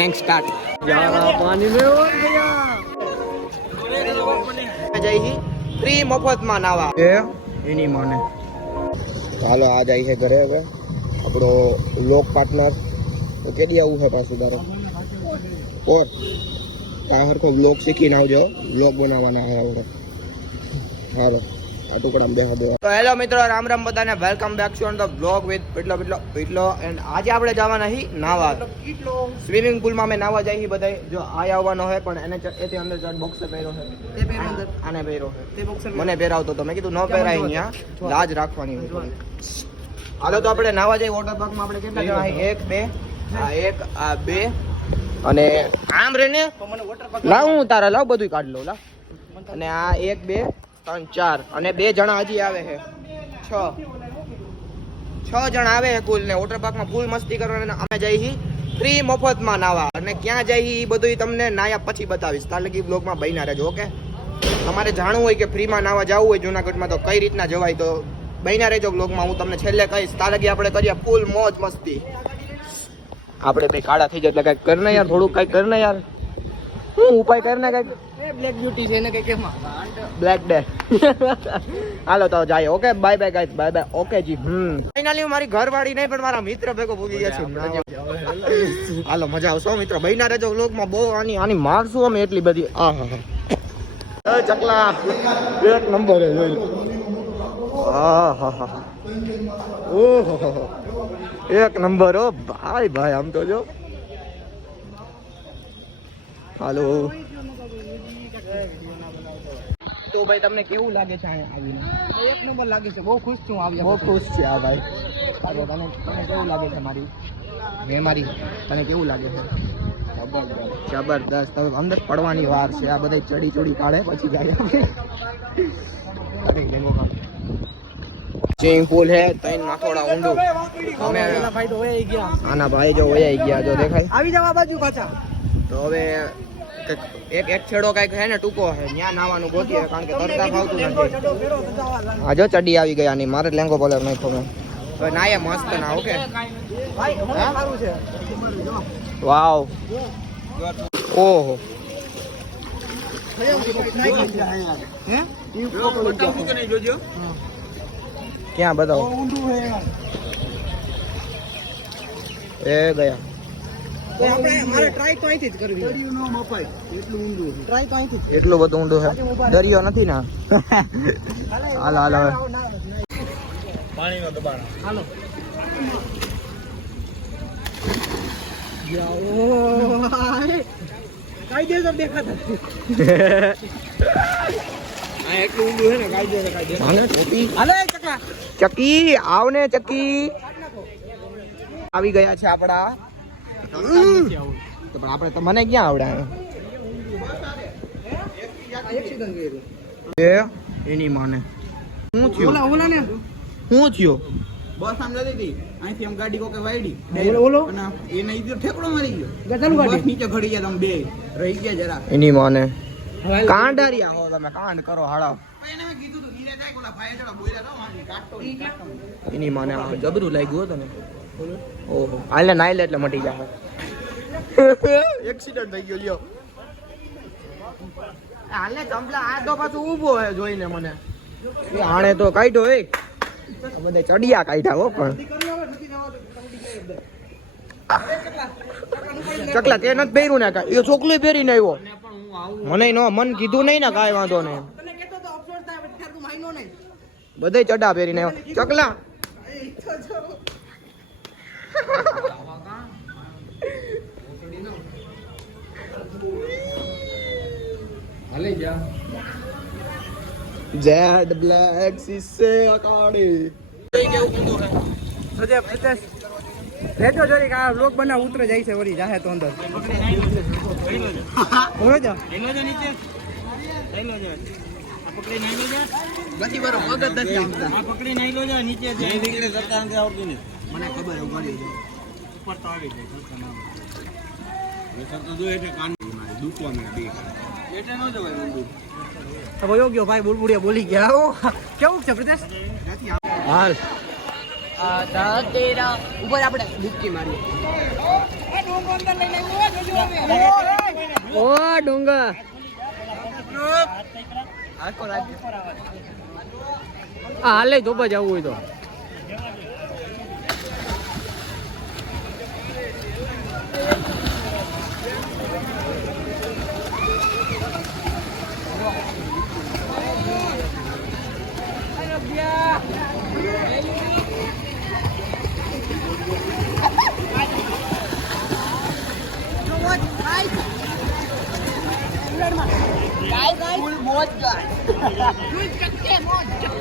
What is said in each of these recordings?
prank start. Free મફતમાં નાવા એ એની મને ચાલો આ જાય છે ઘરે હવે. આપણો લોક પાર્ટનર કેટલી આવું છે પાછું તારો? ઓર આ સરખો બ્લોગ શીખીને આવજો બ્લોગ બનાવવાના આવે હાલો. આ ટુકડામાં બેસા દેવા તો હેલો મિત્રો રામ રામ બધાને. Welcome back to the blog with પીટલો પીટલો પીટલો એન્ડ આજે આપણે જવાના હી નાવા. સ્વિમિંગ પુલમાં અમે નાવા જઈએ બધા જો આ આવવાનો હોય પણ એને એથી અંદર ચડ બોક્સર પહેર્યો છે આને પહેર્યો છે મને પહેરાવતો તો. મેં કીધું ન પહેરાય અહીંયા લાજ રાખવાની હોય. હાલો તો આપણે નાવા જઈએ. વોટર પાર્કમાં આપણે કેટલા જણા. એક બે. આ એક આ બે. અને આમ રે ને? લાવ હું તારા લાવ બધું કાઢ લઉં લાવ. અને આ એક બે. ત્રણ, ચાર અને બે જણા હજી આવે છે. છ. છ જણા આવે છે કુલ ને વોટર પાર્કમાં ફૂલ મસ્તી કરવાની અમે જઈએ ફ્રી મફતમાં નાવા. અને ક્યાં જઈએ એ બધું તમને નાયા પછી બતાવીશ. તાર લગી બ્લોગમાં બહીના રહેજો, ઓકે? તમારે જાણવું હોય કે ફ્રીમાં નાવા જવું હોય જુનાગઢમાં તો કઈ રીતના જવાય તો બહીના રહેજો બ્લોગમાં હું તમને છેલ્લે કહીશ, તાર લગી આપણે કરીએ ફૂલ મોજ મસ્તી. આપણે બે કાળા થઈ જાય એટલે કંઈક કર ને યાર થોડું કંઈક કર ને યાર. હું ઉપાય કર ને કંઈક? બ્લેક બ્યુટી છે એને કઈ કેમાં બ્લેક ડે હાલો તો જાય okay bye bye guys bye bye okay જી. હમ. ફાઇનલી હું મારી ઘરવાળી નહીં પણ મારા મિત્ર ભેગો ભૂલી ગયા છું હાલો મજા આવશો હો મિત્રો? બહીના રહેજો વ્લોગમાં. બહુ આની આની મારશું અમે એટલી બધી. આ હા હા. એ ચકલા. એક નંબર હે જોઈ લો. આ હા હા. હા ઓહો. એક નંબર હો. ભાઈ ભાઈ આમ તો જો. હાલો. તો ભાઈ તમને કેવું લાગે છે અહીંયા આવીને? એક નંબર લાગે છે. બહુ ખુશ છું આવ્યા બહુ ખુશ છે આ ભાઈ. તમે તમને તને કેવું લાગે છે મારી? મેં મારી તને કેવું લાગે છે? જબરદસ્ત. હવે અંદર પડવાની વાર છે. આ બધા ચડી ચડી કાઢે પછી જાય સ્વિમિંગ પુલ હે ત્રણ માથોડા ઊંડું. અમે આના ભાઈ જો વયા ગયા જો દેખાય. આવી જાવ બાજુ પાછા. તો હવે એક એક છેડો કંઈક હે ને ટૂંકો હે ત્યાં નાવાનું ગોતીએ કારણ કે તરતા ફાવતું નથી. આ જો ચડી આવી ગયા ની મારે લેંગો બોલે નાખો મેં. હવે નાયે મસ્ત ના ઓકે? છે. વાવ. ઓહો. ક્યાં બતાવો? એ ગયા. તો આપણે મારે ટ્રાય તો અહીંથી જ કરવી દરિયો નો મપાય એટલું ઊંડું ટ્રાય તો અહીંથી જ એટલું બધું ઊંડું છે. દરિયો નથી ને? હાલ હાલ હવે પાણીનો દબાણ હાલો. કાયદેસર દેખાતા. ચકી. આવને ચકી. આવી ગયા છે આપડા તો પણ આપણે તો મને ક્યાં આવડે એ એની માને. હું થયો? ઓલા ઓલા ને? હું થયો? બસ આમ જતી હતી. અહીંથી આમ ગાડી કોકે વાયડી. ઓલો અને એને ઈધર ઠેકડો મારી ગયો. ચાલુ ગાડી. નીચે ઘડી ગયા તમે બે. રહી ગયા જરા એની માને. કાંડારિયા હો તમે કાંડ કરો હાડા એને માને આ જબરું લાગ્યું હતું ને ઓહો. હાલે નાઈ લે એટલે મટી જાય એક્સિડન્ટ થઈ ગયો લ્યો. હાલે ચંપલા આ તો પાછું ઊભો હે જોઈને મને. એ આણે તો કાઢ્યો એ બધા ચડિયા કાઢ્યા હો પણ. ચકલા તે નથી પહેર્યું ને કાંઈ. એ છોકલું પહેરીને આવ્યો. મને નો મન કીધું નહીં ને કાંઈ વાંધો નહીં. બધે ચડા પહેરીને આવ્યો. ચકલા. જેડ બ્લેક લોક બનાવ ઉતરે જાય છે જાહે તો અંદર હોય જા આ પકડી નહીં લો નીચે જાય. નીકળે અંદર આવતી ને મને ખબર છે ઉગાડી છે. ઉપર તો આવી જાય તો જો એટલે કાન દુખવા મને બે એટલે ન જવાય ઊંધું તો વયો ગયો ભાઈ બુલબુડિયા બોલી ગયા ઓ કેવું છે પ્રદેશ? હાલ. ઉપર આપણે. ડૂબકી મારી. ઓ ડુંગર. આ હાલે ધોબા જવું હોય તો.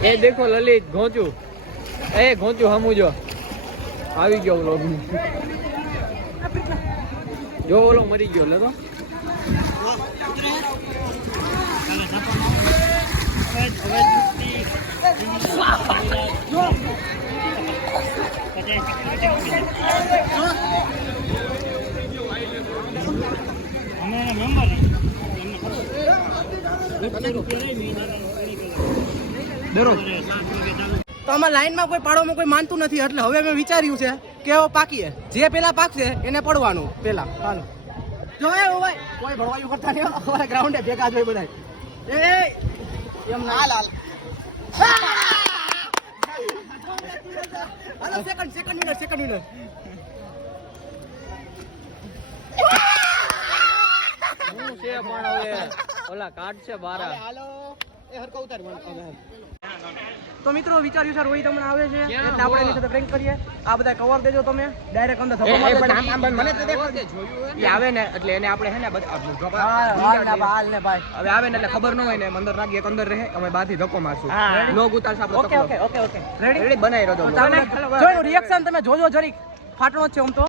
એ દેખો લલિત, ઘોંચું. એ ઘોંચું હમું જો. આવી ગયો ઓલો જો ઓલો મરી ગયો તો આમાં લાઈનમાં કોઈ પાડવામાં કોઈ માનતું નથી એટલે હવે મેં વિચાર્યું છે કે એવો પાકીએ. જે પેલા પાકશે એને પડવાનું. પેલા હાલો જોયે એ કોઈ ભરવાયું કરતા નહીં અમારા ગ્રાઉન્ડે ભેગા જોઈ બધા એ એમ ના. હાલ હાલ. હાલો second second minute second minute શું છે પણ હવે? ઓલા કાઢ છે બારા. હાલો. એ હરકો ઉતાર તો મિત્રો વિચાર્યું છે રોહિત હમણાં આવે છે એટલે આપણે એની સાથે prank કરીએ આ બધા કવર દેજો તમે ડાયરેક્ટ અંદર ધક્કો મારી દેજો. મને તો દેખો એ આવે ને એટલે એને આપણે હે ને બધા હા, હાલ ને ભાઈ, હાલ ને ભાઈ હવે આવે ને એટલે ખબર ન હોય ને એમ અંદર નાખીએ તો અંદર રહે અમે બહારથી ધક્કો મારશું હા. લોગ ઉતારશે આપણે okay okay okay okay ready ready બનાવી રહ્યો જોયું રિએક્શન તમે જોજો જરીક ફાટણો જ છે આમ તો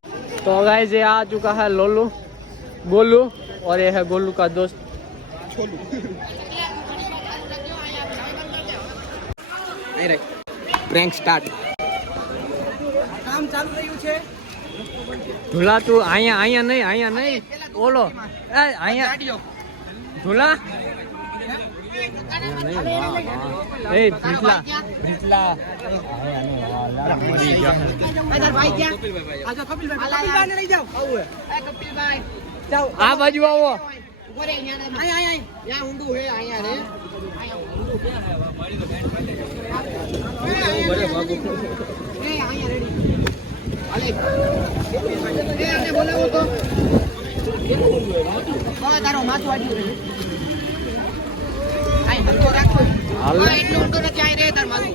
तो गाइस ये आ चुका है लोलू गोलू और ये है गोलू का दोस्त પ્રેન્ક સ્ટાર્ટ કામ ચાલુ રહ્યું છે. ઝુલા તું અહીંયા અહીંયા નહીં અહીંયા નહીં. ઓલો અહીંયા. ઝુલા. એ ભીટલા ભીટલા મરી આ બાજુ આવો. ઉપર અહીંયા આય આય. આય ઊંડું હે અહીંયા રે. અહીંયા ઊંડું ક્યાં હે મારી તો બેન ખાતે એ અહીંયા રેડી. અલે એ આને બોલાવો તો. હા તારો માથું આય હલકો રાખો. હા એટલું ઊંડું નથી આય રે તાર માથું.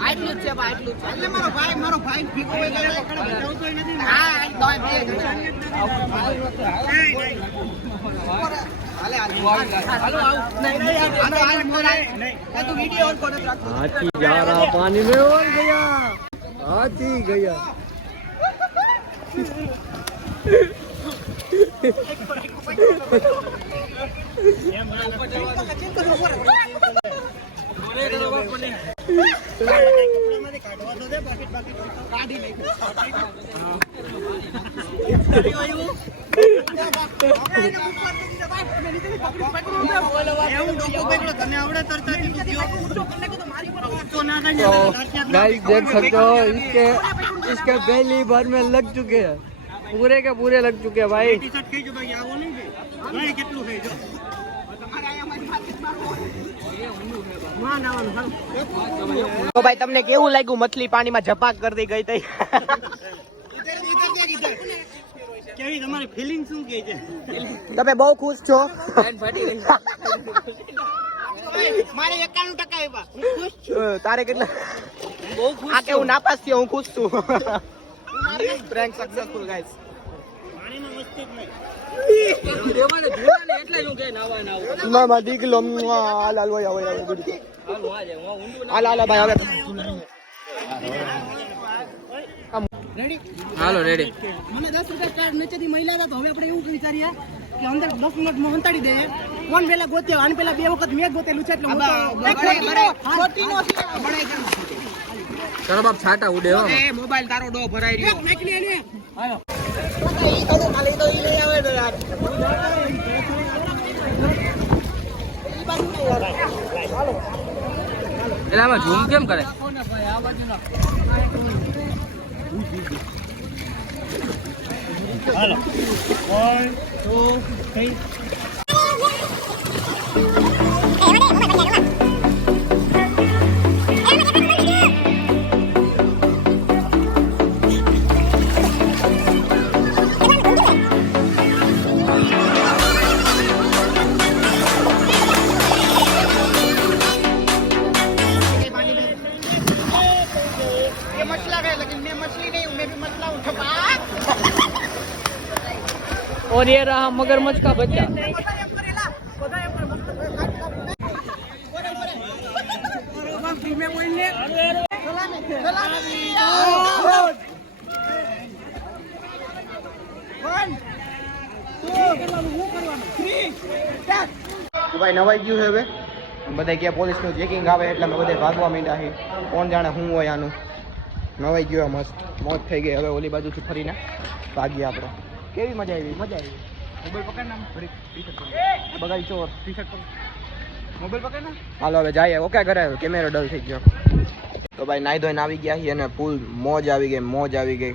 આટલું જ છે ભાઈ આટલું છે. એટલે મારો ભાઈ મારો ભાઈ ભીખો હોય ગયો પકડો ભજાવતો નથી હા દોય બે હાલે હાલો આવ નહીં નહીં હાલો હાલ મોરા નહીં તું વિડિયો ઓન કોને રાખતો હાથી જા રહા પાણી મે ઓર ગયા હાથી ગયા એક પર એક પર એમ ઉપર જવાનું गाइस देख सकते हो, इसके इसके पहली बार में लग चुके हैं। पूरे के पूरे लग चुके हैं, भाई। તો ભાઈ તમને કેવું લાગ્યું? મછલી પાણીમાં ઝપાક કરતી ગઈ તઈ? કેવી તમારી ફિલિંગ શું કે છે? તમે બહુ ખુશ છો? મારે હું ખુશ તારે કેટલા? બહુ ખુશ આ કે હું નાપાસ થયો હું ખુશ છું. પ્રેન્ક સક્સેસફુલ ગાઈસ પાણીમાં મસ્તી જ નહીં ના માં દીકલો હાલ હાલ હોય હોય હાલ હાલ ભાઈ હવે. હાલો રેડી મને દસ રૂપિયા કાર્ડ નીચેથી મહિલા હતા તો હવે આપણે એવું વિચારીએ કે અંદર દસ મિનિટ હંતાડી દે. કોણ પેલા ગોતે? આને પેલા બે વખત મેં ગોતેલું છે એટલે. ચલો બાપ છાટા ઉડે મોબાઈલ તારો ડો ભરાઈ રહ્યો. એટલે આમાં ઝૂમ કેમ કરે और મગરમચ્છ કા બચ્ચા ભાઈ નવાઈ ગયું છે હવે. બધા ક્યાં પોલીસનું ચેકિંગ આવે એટલે અમે બધા ભાગવા માંડ્યા છીએ. કોણ જાણે શું હોય આનું. નવાઈ ગયો મસ્ત. મોત થઈ ગઈ. હવે ઓલી બાજુથી ફરીને ભાગીએ આપણે. કેવી મજા આવી? મજા આવી. મોબાઈલ પકડ નામ બગાડી ચોર ટી શર્ટ મોબાઈલ પકડ ના. હાલો હવે જઈએ. ઓકે ઘરે કેમેરો ડલ થઈ ગયો. તો ભાઈ નાઈ ધોઈને આવી ગયા છીએ અને ફૂલ મોજ આવી ગઈ મોજ આવી ગઈ.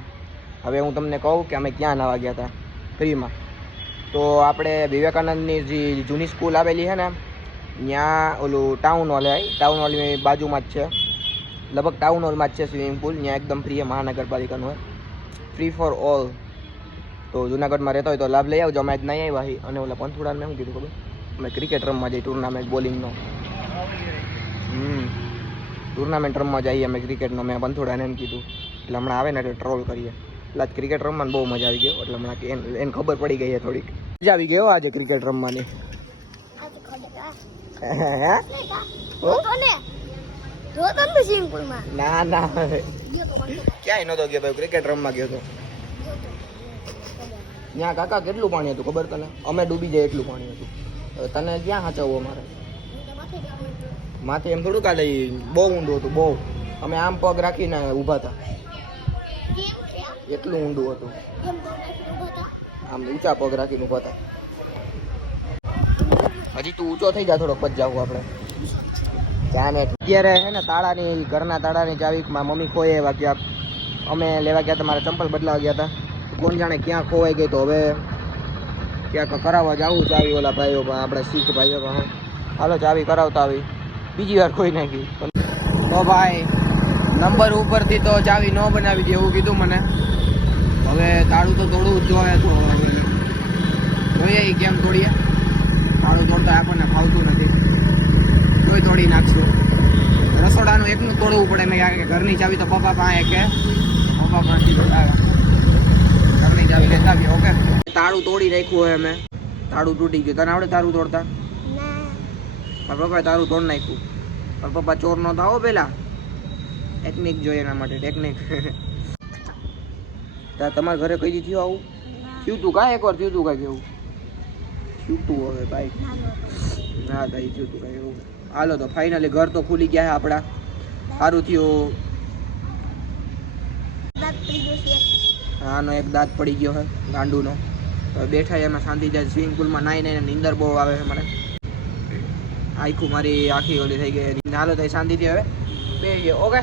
હવે હું તમને કહું કે અમે ક્યાં નાવા ગયા હતા? ફ્રીમાં. તો આપણે વિવેકાનંદની જે જૂની સ્કૂલ આવેલી છે ને ત્યાં ઓલું ટાઉન હોલ આવી ટાઉન હોલની બાજુમાં જ છે. લગભગ ટાઉન હોલમાં જ છે સ્વિમિંગ પુલ ત્યાં એકદમ ફ્રી મહાનગરપાલિકાનું હોય ફ્રી ફોર ઓલ તો જુનાગઢમાં રહેતો હોય તો લાભ લઈ આવજો. અમે આજ નહીં આવ્યા અને ઓલા પંથુડાને મેં શું કીધું ખબર? અમે ક્રિકેટ રમવા જઈએ ટુર્નામેન્ટ બોલિંગનો હમ. ટુર્નામેન્ટ રમવા જઈએ અમે ક્રિકેટનો મેં પંથુડાને એમ કીધું. એટલે હમણાં આવે ને એટલે ટ્રોલ કરીએ. એટલે આજ ક્રિકેટ રમવાની બહુ મજા આવી ગઈ એટલે હમણાં એને ખબર પડી ગઈ છે થોડીક. મજા આવી ગયો આજે ક્રિકેટ રમવાની. ના. ના ક્યાંય નતો ગયો ભાઈ. ક્રિકેટ રમવા ગયો તો. ત્યાં કાકા, કેટલું પાણી હતું ખબર તને? અમે ડૂબી જાય એટલું પાણી હતું. તને ક્યાં સાચવવો મારે માથે એમ થોડું કાલે બહુ ઊંડું હતું, બહુ. અમે આમ પગ રાખીને ઊભા હતા. એટલું ઊંડું હતું. આમ ઊંચા પગ રાખીને ઊભા હતા. હજી તું ઊંચો થઈ જા થોડોક, પછી જાવું આપણે. ત્યાં અત્યારે હે ને તાળાની, ઘરના તાળાની ચાવી મારા મમ્મી ખોઈ એવા ગયા. અમે લેવા ગયા હતા ચંપલ બદલાવા ગયા હતા. કોણ જાણે ક્યાં ખોવાઈ ગઈ તો હવે ક્યાંક કરાવવા જવું ચાવી ઓલા ભાઈઓ પણ, આપણે શીખ ભાઈઓ પણ હાલો, ચાવી કરાવતા આવી. બીજી વાર કોઈ નાખી. તો ભાઈ, નંબર ઉપરથી તો ચાવી ન બનાવી દે એવું કીધું મને. હવે તાળું તો તોડવું જ જોઈએ તો જોઈએ કેમ તોડીએ. તાળું તોડતા આપણને ફાવતું નથી. કોઈ તોડી નાખશું. રસોડાનું એકનું તોડવું પડે મેં કીધું કે ઘરની ચાવી તો પપ્પા પાસે કે, પપ્પા. ઘરની ચાવી લેતા ઓકે તાળું તોડી નાખ્યું હોય અમે. તાળું તૂટી ગયું. તને આવડે તાળું તોડતા? પણ પપ્પાએ તારું તોડ નાખ્યું. પણ પપ્પા ચોર નો આવો પેલા. ટેકનિક જોઈએ એના માટે ટેકનિક તમારા ઘરે કઈ થયું આવું? થયું તું કાંઈ એકવાર? થયું તું કાંઈ કેવું થયું તું હવે ભાઈ ના ભાઈ થયું તું કાંઈ એવું. હાલો તો ફાઇનલી ઘર તો ખુલી ગયા આપણા સારું થયું. આનો એક દાંત પડી ગયો છે ગાંડુનો. બેઠા એમાં શાંતિ જાય, સ્વિમિંગ પુલમાં નાઈ નાઈને નીંદર બહુ આવે છે મને. આખું મારી આખી ઓલી થઈ ગઈ હાલો થઈ શાંતિથી હવે બે ઓકે?